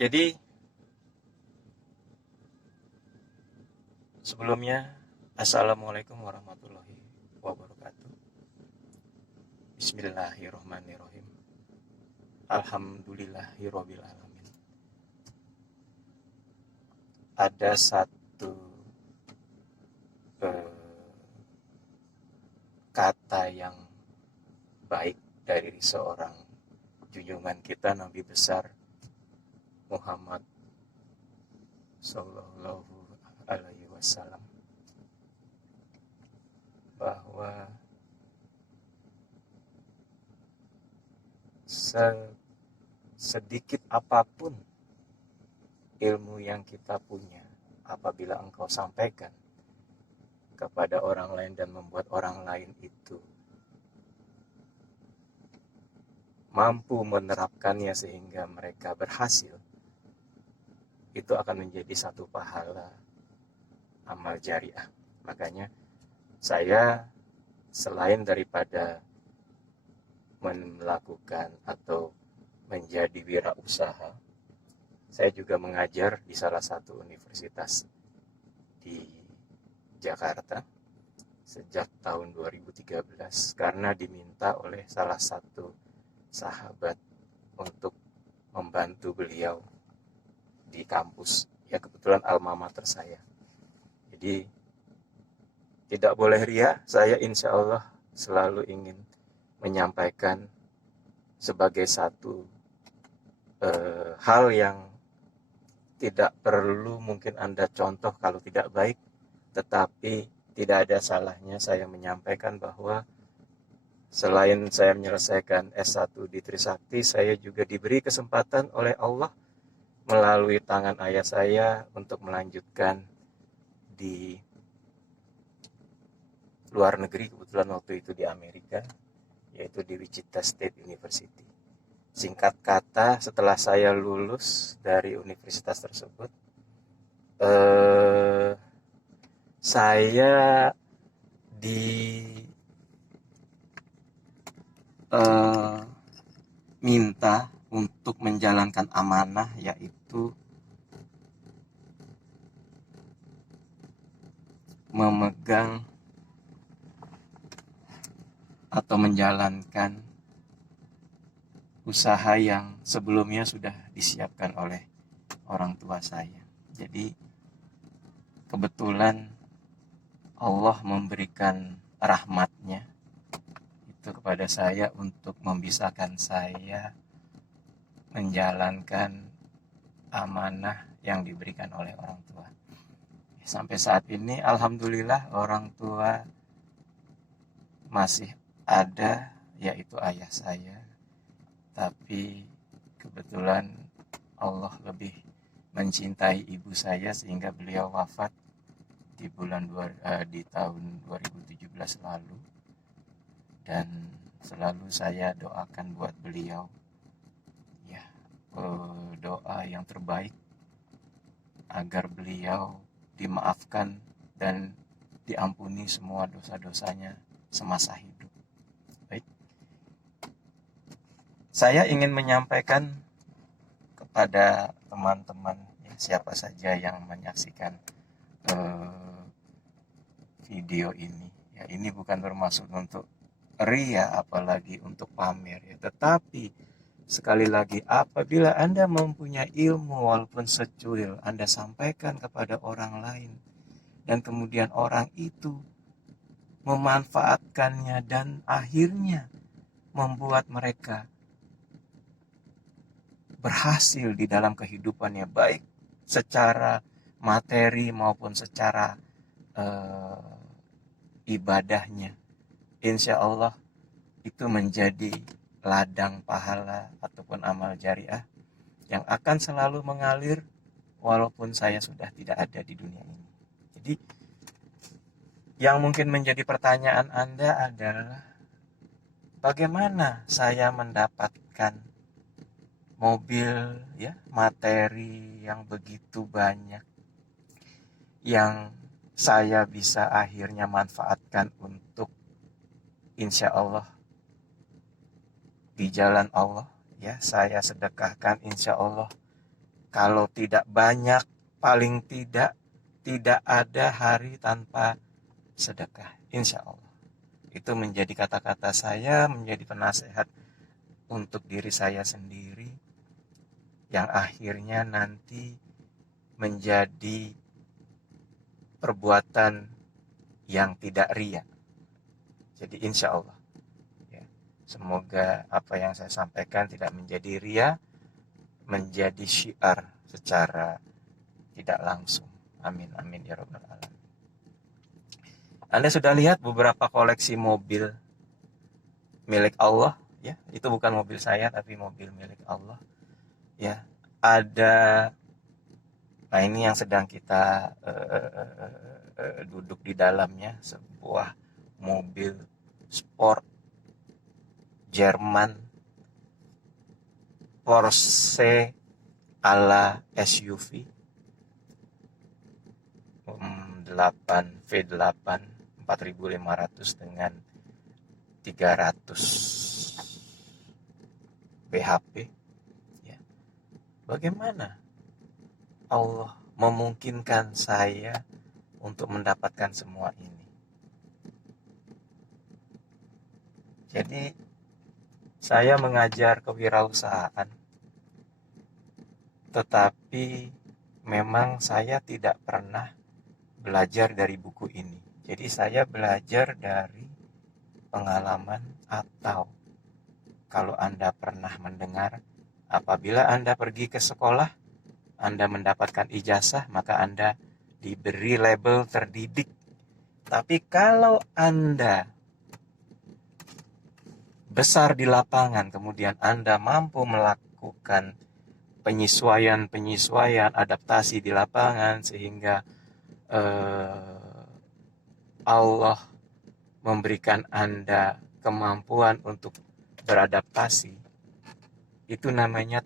Jadi sebelumnya, Assalamualaikum warahmatullahi wabarakatuh. Bismillahirrahmanirrahim. Alhamdulillahirabbil alamin. Ada satu eh, kata yang baik dari seorang junjungan kita Nabi besar Muhammad Sallallahu Alaihi Wasallam, bahwa sedikit apapun ilmu yang kita punya, apabila engkau sampaikan kepada orang lain dan membuat orang lain itu mampu menerapkannya sehingga mereka berhasil, itu akan menjadi satu pahala amal jariah. Makanya saya selain daripada melakukan atau menjadi wirausaha, saya juga mengajar di salah satu universitas di Jakarta sejak tahun 2013 karena diminta oleh salah satu sahabat untuk membantu beliau di kampus. Ya, kebetulan alma mater saya. Jadi tidak boleh ria, saya insya Allah selalu ingin menyampaikan sebagai satu hal yang tidak perlu mungkin Anda contoh kalau tidak baik, tetapi tidak ada salahnya saya menyampaikan bahwa selain saya menyelesaikan S1 di Trisakti, saya juga diberi kesempatan oleh Allah melalui tangan ayah saya untuk melanjutkan di luar negeri, kebetulan waktu itu di Amerika, yaitu di Wichita State University. Singkat kata, setelah saya lulus dari universitas tersebut, saya diminta untuk menjalankan amanah, yaitu memegang atau menjalankan usaha yang sebelumnya sudah disiapkan oleh orang tua saya. Jadi kebetulan Allah memberikan rahmatnya itu kepada saya untuk membisahkan saya menjalankan amanah yang diberikan oleh orang tua. Sampai saat ini alhamdulillah orang tua masih ada, yaitu ayah saya. Tapi kebetulan Allah lebih mencintai ibu saya sehingga beliau wafat di tahun 2017 lalu, dan selalu saya doakan buat beliau ya, doa yang terbaik agar beliau dimaafkan dan diampuni semua dosa-dosanya semasa hidup. Baik, saya ingin menyampaikan kepada teman-teman ya, siapa saja yang menyaksikan video ini ya, ini bukan bermaksud untuk ria apalagi untuk pamer ya, tetapi sekali lagi apabila Anda mempunyai ilmu walaupun secuil, Anda sampaikan kepada orang lain dan kemudian orang itu memanfaatkannya dan akhirnya membuat mereka berhasil di dalam kehidupannya, baik secara materi maupun secara ibadahnya, insya Allah itu menjadi ladang pahala ataupun amal jariah yang akan selalu mengalir walaupun saya sudah tidak ada di dunia ini. Jadi yang mungkin menjadi pertanyaan Anda adalah bagaimana saya mendapatkan mobil ya, materi yang begitu banyak yang saya bisa akhirnya manfaatkan untuk insya Allah di jalan Allah ya, saya sedekahkan insya Allah Kalau tidak banyak, paling tidak ada hari tanpa sedekah. Insya Allah. Itu menjadi kata-kata saya, menjadi penasehat untuk diri saya sendiri, yang akhirnya nanti menjadi perbuatan yang tidak ria. Jadi insya Allah, ya, semoga apa yang saya sampaikan tidak menjadi ria, menjadi syiar secara tidak langsung. Amin, amin ya rabbal alamin. Anda sudah lihat beberapa koleksi mobil milik Allah, ya, itu bukan mobil saya tapi mobil milik Allah, ya. Ada, nah ini yang sedang kita duduk di dalamnya, sebuah mobil sport Jerman Porsche ala SUV 8 V8 4500 dengan 300 bhp, ya. Bagaimana Allah memungkinkan saya untuk mendapatkan semua ini? Jadi saya mengajar kewirausahaan, tetapi memang saya tidak pernah belajar dari buku ini. Jadi saya belajar dari pengalaman, atau kalau Anda pernah mendengar, apabila Anda pergi ke sekolah, Anda mendapatkan ijazah, maka Anda diberi label terdidik. Tapi kalau Anda besar di lapangan, kemudian Anda mampu melakukan penyesuaian, adaptasi di lapangan, sehingga Allah memberikan Anda kemampuan untuk beradaptasi, itu namanya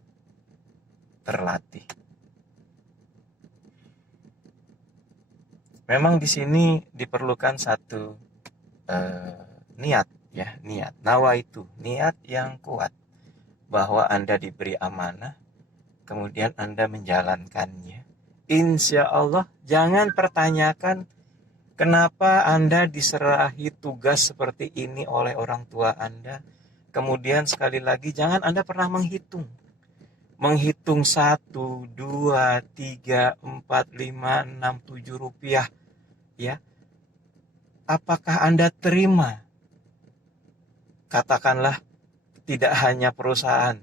terlatih. Memang di sini diperlukan satu niat, ya, niat. Nawa itu niat yang kuat bahwa Anda diberi amanah, kemudian Anda menjalankannya. Insya Allah, jangan pertanyakan kenapa Anda diserahi tugas seperti ini oleh orang tua Anda. Kemudian sekali lagi, jangan Anda pernah menghitung 1, 2, 3, 4, 5, 6, 7 rupiah, ya. Apakah Anda terima? Katakanlah tidak hanya perusahaan,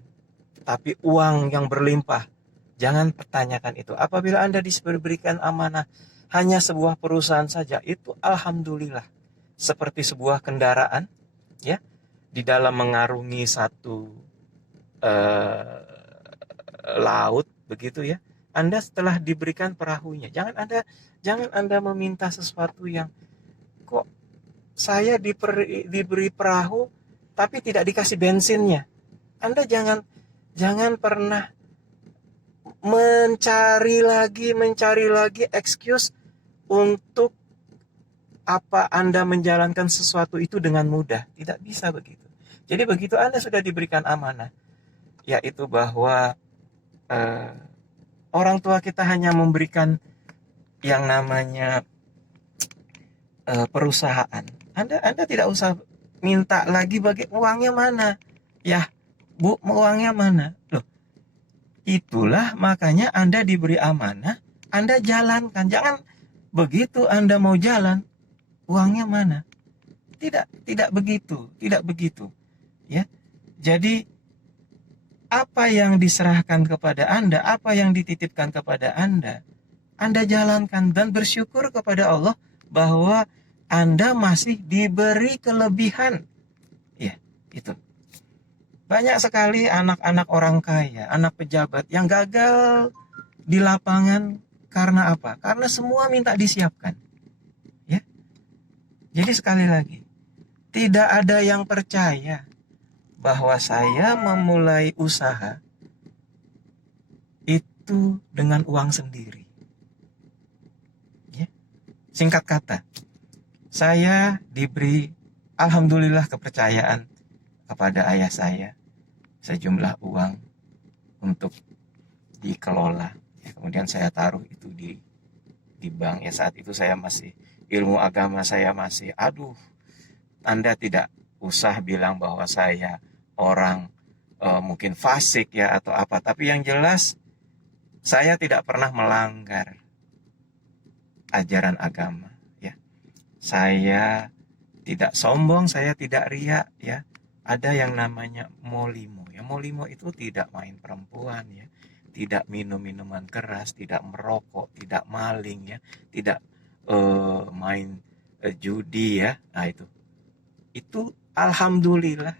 tapi uang yang berlimpah. Jangan pertanyakan itu. Apabila Anda diberikan amanah hanya sebuah perusahaan saja, itu alhamdulillah. Seperti sebuah kendaraan, ya, di dalam mengarungi satu laut, begitu ya. Anda setelah diberikan perahunya, jangan Anda meminta sesuatu yang, kok saya diberi perahu tapi tidak dikasih bensinnya. Anda jangan pernah mencari lagi excuse untuk apa Anda menjalankan sesuatu itu dengan mudah. Tidak bisa begitu. Jadi begitu Anda sudah diberikan amanah, yaitu bahwa orang tua kita hanya memberikan yang namanya perusahaan. Anda tidak usah minta lagi uangnya mana. Ya, Bu, uangnya mana? Loh, itulah makanya Anda diberi amanah, Anda jalankan. Jangan begitu Anda mau jalan, uangnya mana? Tidak begitu, ya. Jadi apa yang diserahkan kepada Anda, apa yang dititipkan kepada Anda jalankan dan bersyukur kepada Allah bahwa Anda masih diberi kelebihan. Ya, itu. Banyak sekali anak-anak orang kaya, anak pejabat yang gagal di lapangan karena apa? Karena semua minta disiapkan. Ya. Jadi sekali lagi, tidak ada yang percaya bahwa saya memulai usaha itu dengan uang sendiri. Ya. Singkat kata, saya diberi alhamdulillah kepercayaan kepada ayah saya sejumlah uang untuk dikelola. Ya, kemudian saya taruh itu di bank. Ya saat itu saya masih, ilmu agama saya masih, aduh, Anda tidak usah bilang bahwa saya orang mungkin fasik ya atau apa, tapi yang jelas saya tidak pernah melanggar ajaran agama ya. Saya tidak sombong, saya tidak riak ya. Ada yang namanya molimo ya. Molimo itu tidak main perempuan ya, tidak minum minuman keras, tidak merokok, tidak maling ya, tidak main judi ya. Nah itu alhamdulillah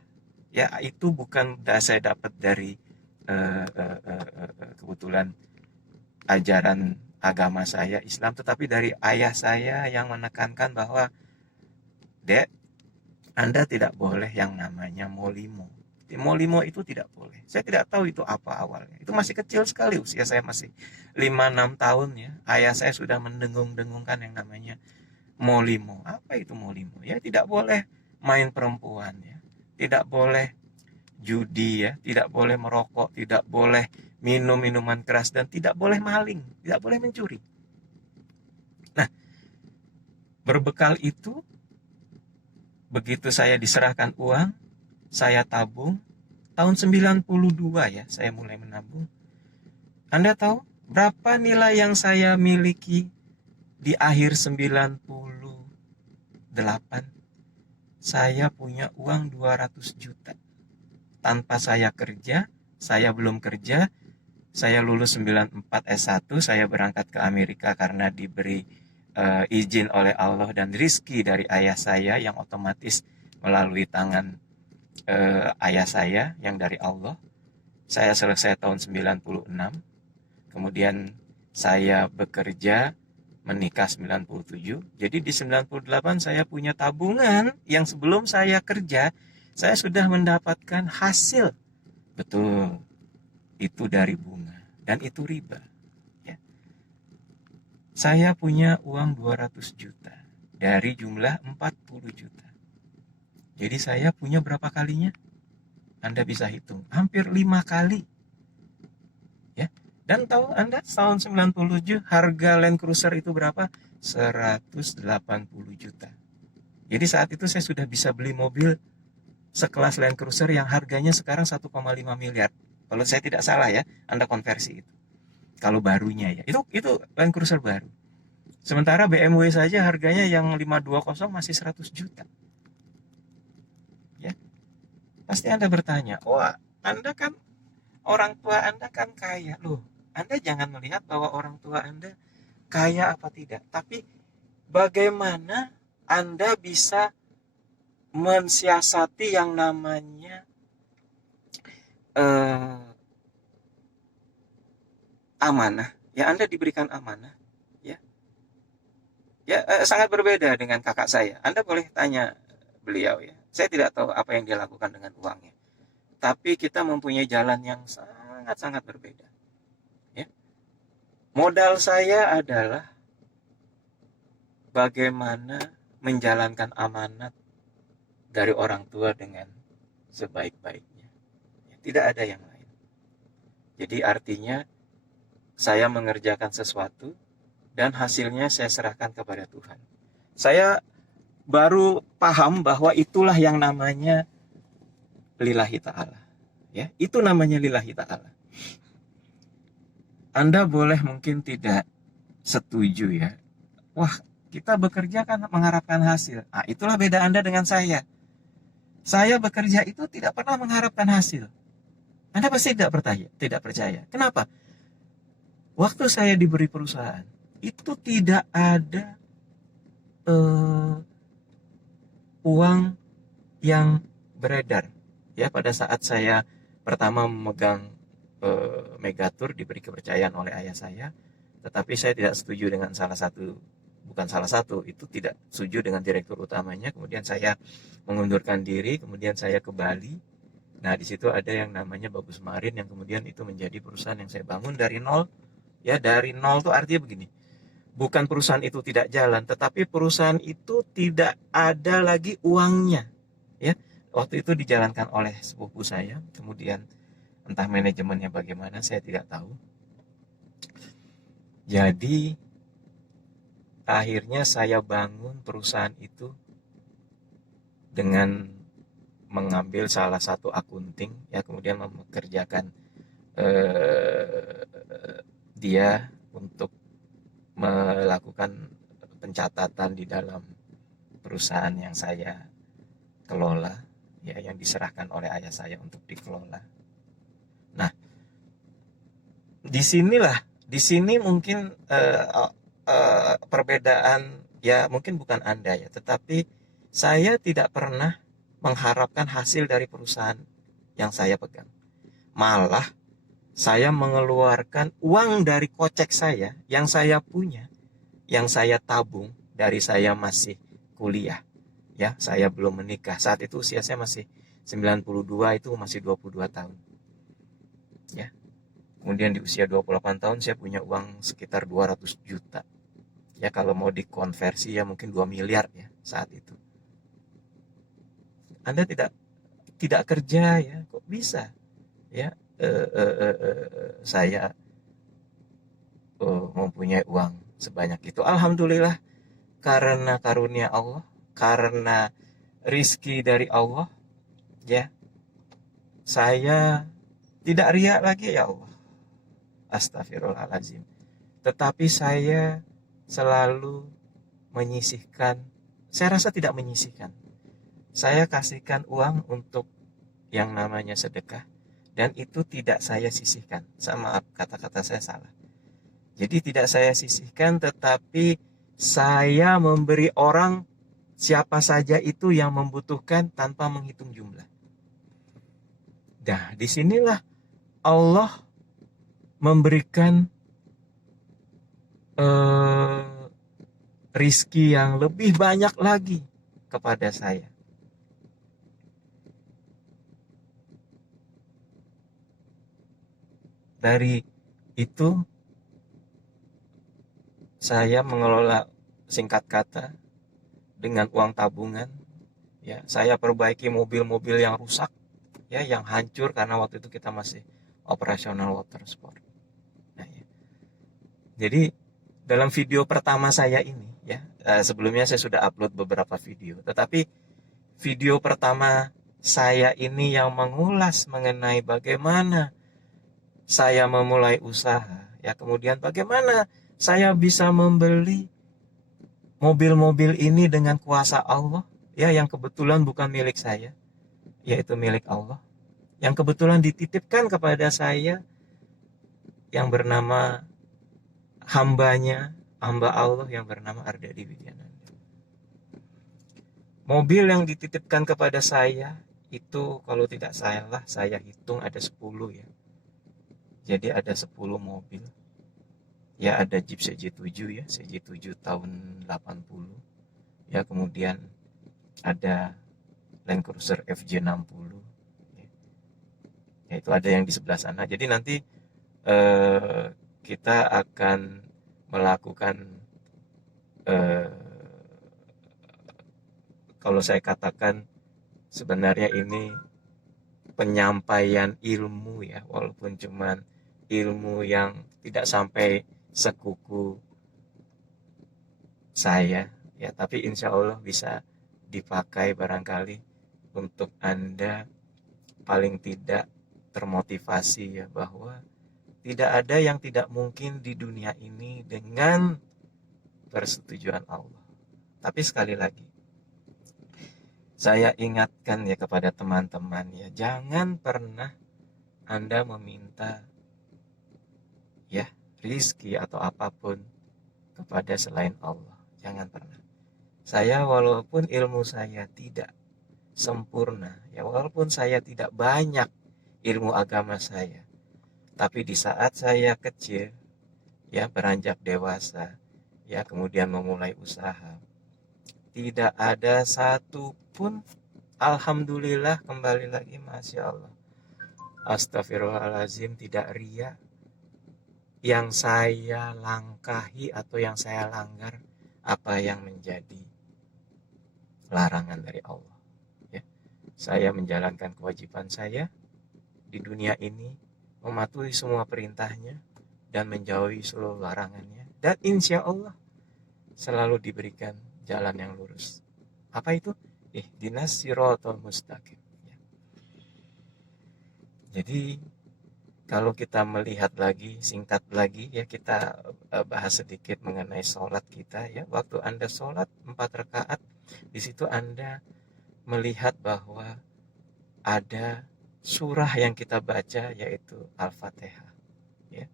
ya, itu bukan saya dapat dari kebetulan ajaran agama saya Islam, tetapi dari ayah saya yang menekankan bahwa dek, Anda tidak boleh yang namanya molimo. Molimo itu tidak boleh. Saya tidak tahu itu apa awalnya. Itu masih kecil sekali, usia saya masih 5-6 tahun ya. Ayah saya sudah mendengung-dengungkan yang namanya molimo. Apa itu molimo? Ya tidak boleh main perempuan ya. Tidak boleh judi ya, tidak boleh merokok, tidak boleh minum minuman keras, dan tidak boleh maling, tidak boleh mencuri. Nah, berbekal itu, begitu saya diserahkan uang, saya tabung. Tahun 92 ya, saya mulai menabung. Anda tahu berapa nilai yang saya miliki di akhir 98? Saya punya uang 200 juta. Tanpa saya kerja, saya belum kerja, saya lulus 94 S1, saya berangkat ke Amerika karena diberi izin oleh Allah dan rizki dari ayah saya yang otomatis melalui tangan ayah saya yang dari Allah. Saya selesai tahun 96, kemudian saya bekerja, menikah 97. Jadi di 98 saya punya tabungan yang sebelum saya kerja, saya sudah mendapatkan hasil. Betul, itu dari bunga dan itu riba ya. Saya punya uang 200 juta dari jumlah 40 juta. Jadi saya punya berapa kalinya? Anda bisa hitung, hampir 5 kali ya. Dan tahu Anda, tahun 97 harga Land Cruiser itu berapa? 180 juta. Jadi saat itu saya sudah bisa beli mobil sekelas Land Cruiser yang harganya sekarang 1,5 miliar. Kalau saya tidak salah ya, Anda konversi itu. Kalau barunya ya, itu Land Cruiser baru. Sementara BMW saja harganya yang 520 masih 100 juta. Ya. Pasti Anda bertanya, wah, Anda kan, orang tua Anda kan kaya. Loh, Anda jangan melihat bahwa orang tua Anda kaya apa tidak, tapi bagaimana Anda bisa mensiasati yang namanya amanah. Ya, Anda diberikan amanah ya. Ya, sangat berbeda dengan kakak saya. Anda boleh tanya beliau ya. Saya tidak tahu apa yang dia lakukan dengan uangnya. Tapi kita mempunyai jalan yang sangat-sangat berbeda. Ya. Modal saya adalah bagaimana menjalankan amanat dari orang tua dengan sebaik-baiknya. Tidak ada yang lain. Jadi artinya saya mengerjakan sesuatu dan hasilnya saya serahkan kepada Tuhan. Saya baru paham bahwa itulah yang namanya lillahi ta'ala. Ya, itu namanya lillahi ta'ala. Anda boleh mungkin tidak setuju ya. Wah, kita bekerja kan mengharapkan hasil. Ah, itulah beda Anda dengan saya. Saya bekerja itu tidak pernah mengharapkan hasil. Anda pasti tidak percaya. Kenapa? Waktu saya diberi perusahaan, itu tidak ada uang yang beredar. Ya, pada saat saya pertama memegang Megatur, diberi kepercayaan oleh ayah saya, tetapi saya tidak setuju dengan itu tidak setuju dengan direktur utamanya. Kemudian saya mengundurkan diri, kemudian saya ke Bali. Nah, di situ ada yang namanya Bagus Marin yang kemudian itu menjadi perusahaan yang saya bangun dari nol. Ya, dari nol itu artinya begini. Bukan perusahaan itu tidak jalan, tetapi perusahaan itu tidak ada lagi uangnya. Ya, waktu itu dijalankan oleh sepupu saya, kemudian entah manajemennya bagaimana saya tidak tahu. Jadi akhirnya saya bangun perusahaan itu dengan mengambil salah satu akunting, ya, kemudian mempekerjakan dia untuk melakukan pencatatan di dalam perusahaan yang saya kelola, ya, yang diserahkan oleh ayah saya untuk dikelola. Nah, di sini mungkin perbedaan, ya, mungkin bukan Anda ya, tetapi saya tidak pernah mengharapkan hasil dari perusahaan yang saya pegang. Malah saya mengeluarkan uang dari kocek saya yang saya punya, yang saya tabung dari saya masih kuliah. Ya, saya belum menikah. Saat itu usia saya masih 92, itu masih 22 tahun. Ya. Kemudian di usia 28 tahun saya punya uang sekitar 200 juta. Ya, kalau mau dikonversi ya mungkin 2 miliar ya saat itu. Anda tidak kerja ya, kok bisa? Ya, saya mempunyai uang sebanyak itu. Alhamdulillah, karena karunia Allah, karena rizki dari Allah, ya, saya tidak riak lagi, ya Allah. Astagfirullahaladzim. Tetapi saya selalu menyisihkan, saya rasa tidak menyisihkan. Saya kasihkan uang untuk yang namanya sedekah, dan itu tidak saya sisihkan. Sama, kata-kata saya salah. Jadi tidak saya sisihkan, tetapi saya memberi orang siapa saja itu yang membutuhkan tanpa menghitung jumlah. Nah, disinilah Allah memberikan rizki yang lebih banyak lagi kepada saya. Dari itu saya mengelola, singkat kata, dengan uang tabungan, ya, saya perbaiki mobil-mobil yang rusak, ya, yang hancur karena waktu itu kita masih operasional water sport. Nah, ya. Jadi dalam video pertama saya ini, ya, sebelumnya saya sudah upload beberapa video, tetapi video pertama saya ini yang mengulas mengenai bagaimana saya memulai usaha, ya, kemudian bagaimana saya bisa membeli mobil-mobil ini dengan kuasa Allah, ya, yang kebetulan bukan milik saya, yaitu milik Allah, yang kebetulan dititipkan kepada saya, yang bernama hamba Allah yang bernama Ardadi Widyananda. Mobil yang dititipkan kepada saya itu, kalau tidak salah saya hitung ada 10, ya. Jadi ada 10 mobil. Ya, ada Jeep CJ7, ya, CJ7 tahun 80. Ya, kemudian ada Land Cruiser FJ60. Ya, itu ada yang di sebelah sana. Jadi nanti kita akan melakukan, kalau saya katakan sebenarnya ini penyampaian ilmu, ya, walaupun cuman ilmu yang tidak sampai sekuku saya, ya, tapi insya Allah bisa dipakai barangkali untuk Anda paling tidak termotivasi, ya, bahwa tidak ada yang tidak mungkin di dunia ini dengan persetujuan Allah. Tapi sekali lagi, saya ingatkan, ya, kepada teman-teman, ya, jangan pernah Anda meminta, ya, rizki atau apapun kepada selain Allah. Jangan pernah. Saya, walaupun ilmu saya tidak sempurna, ya, walaupun saya tidak banyak ilmu agama saya, tapi di saat saya kecil, ya, beranjak dewasa, ya, kemudian memulai usaha, tidak ada satu pun, alhamdulillah, kembali lagi, masya Allah, astagfirullahaladzim, tidak ria yang saya langkahi atau yang saya langgar apa yang menjadi larangan dari Allah, ya. Saya menjalankan kewajiban saya di dunia ini, mematuhi semua perintahnya, dan menjauhi seluruh larangannya, dan insya Allah selalu diberikan jalan yang lurus. Apa itu? Ihdinas siratal mustaqim. Jadi kalau kita melihat lagi, singkat lagi ya, kita bahas sedikit mengenai sholat kita ya. Waktu Anda sholat 4 rakaat, di situ Anda melihat bahwa ada surah yang kita baca, yaitu Al-Fatihah ya.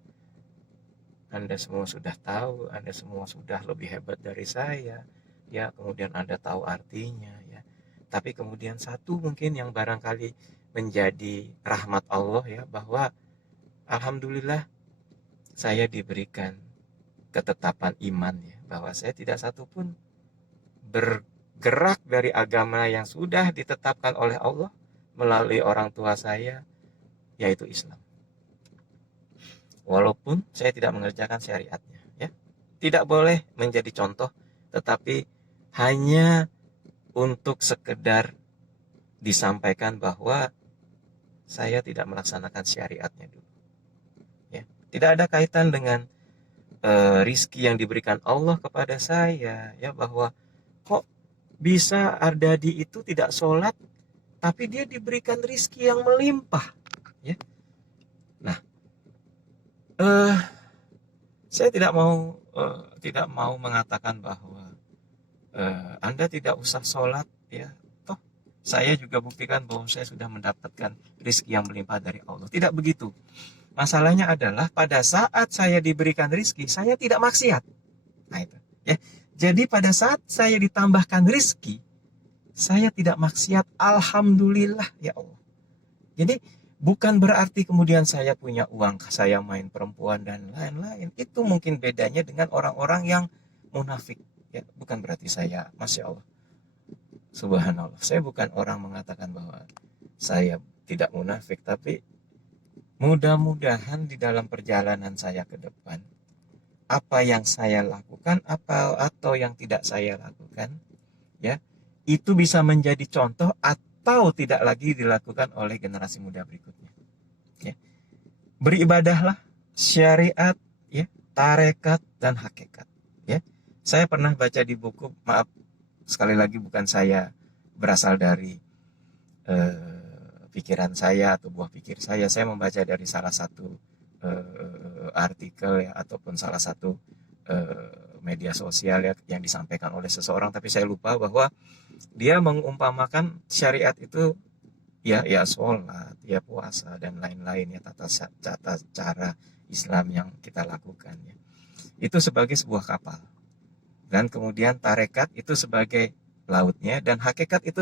Anda semua sudah tahu, Anda semua sudah lebih hebat dari saya ya, kemudian Anda tahu artinya ya. Tapi kemudian satu mungkin yang barangkali menjadi rahmat Allah ya, bahwa alhamdulillah saya diberikan ketetapan iman ya, bahwa saya tidak satupun bergerak dari agama yang sudah ditetapkan oleh Allah melalui orang tua saya, yaitu Islam. Walaupun saya tidak mengerjakan syariatnya ya. Tidak boleh menjadi contoh, tetapi hanya untuk sekedar disampaikan bahwa saya tidak melaksanakan syariatnya dulu ya. Tidak ada kaitan dengan rizki yang diberikan Allah kepada saya ya, bahwa kok bisa Ardadi itu tidak sholat tapi dia diberikan rizki yang melimpah ya. Nah, saya tidak mau mengatakan bahwa Anda tidak usah sholat ya, toh saya juga buktikan bahwa saya sudah mendapatkan rizki yang melimpah dari Allah. Tidak begitu. Masalahnya adalah pada saat saya diberikan rizki, saya tidak maksiat. Nah itu ya. Jadi pada saat saya ditambahkan rizki, saya tidak maksiat. Alhamdulillah ya Allah. Jadi bukan berarti kemudian saya punya uang, saya main perempuan dan lain-lain. Itu mungkin bedanya dengan orang-orang yang munafik ya. Bukan berarti saya, Masya Allah, subhanallah, saya bukan orang mengatakan bahwa saya tidak munafik, tapi mudah-mudahan di dalam perjalanan saya ke depan, apa yang saya lakukan atau yang tidak saya lakukan ya, itu bisa menjadi contoh atau tidak lagi dilakukan oleh generasi muda berikutnya ya. Beribadahlah syariat ya, tarekat dan hakikat ya. Saya pernah baca di buku, maaf sekali lagi bukan saya berasal dari pikiran saya atau buah pikir saya membaca dari salah satu artikel ya, ataupun salah satu media sosial ya, yang disampaikan oleh seseorang, tapi saya lupa, bahwa dia mengumpamakan syariat itu ya sholat, ya puasa dan lain-lain ya, tata cara Islam yang kita lakukan ya, itu sebagai sebuah kapal, dan kemudian tarekat itu sebagai lautnya, dan hakikat itu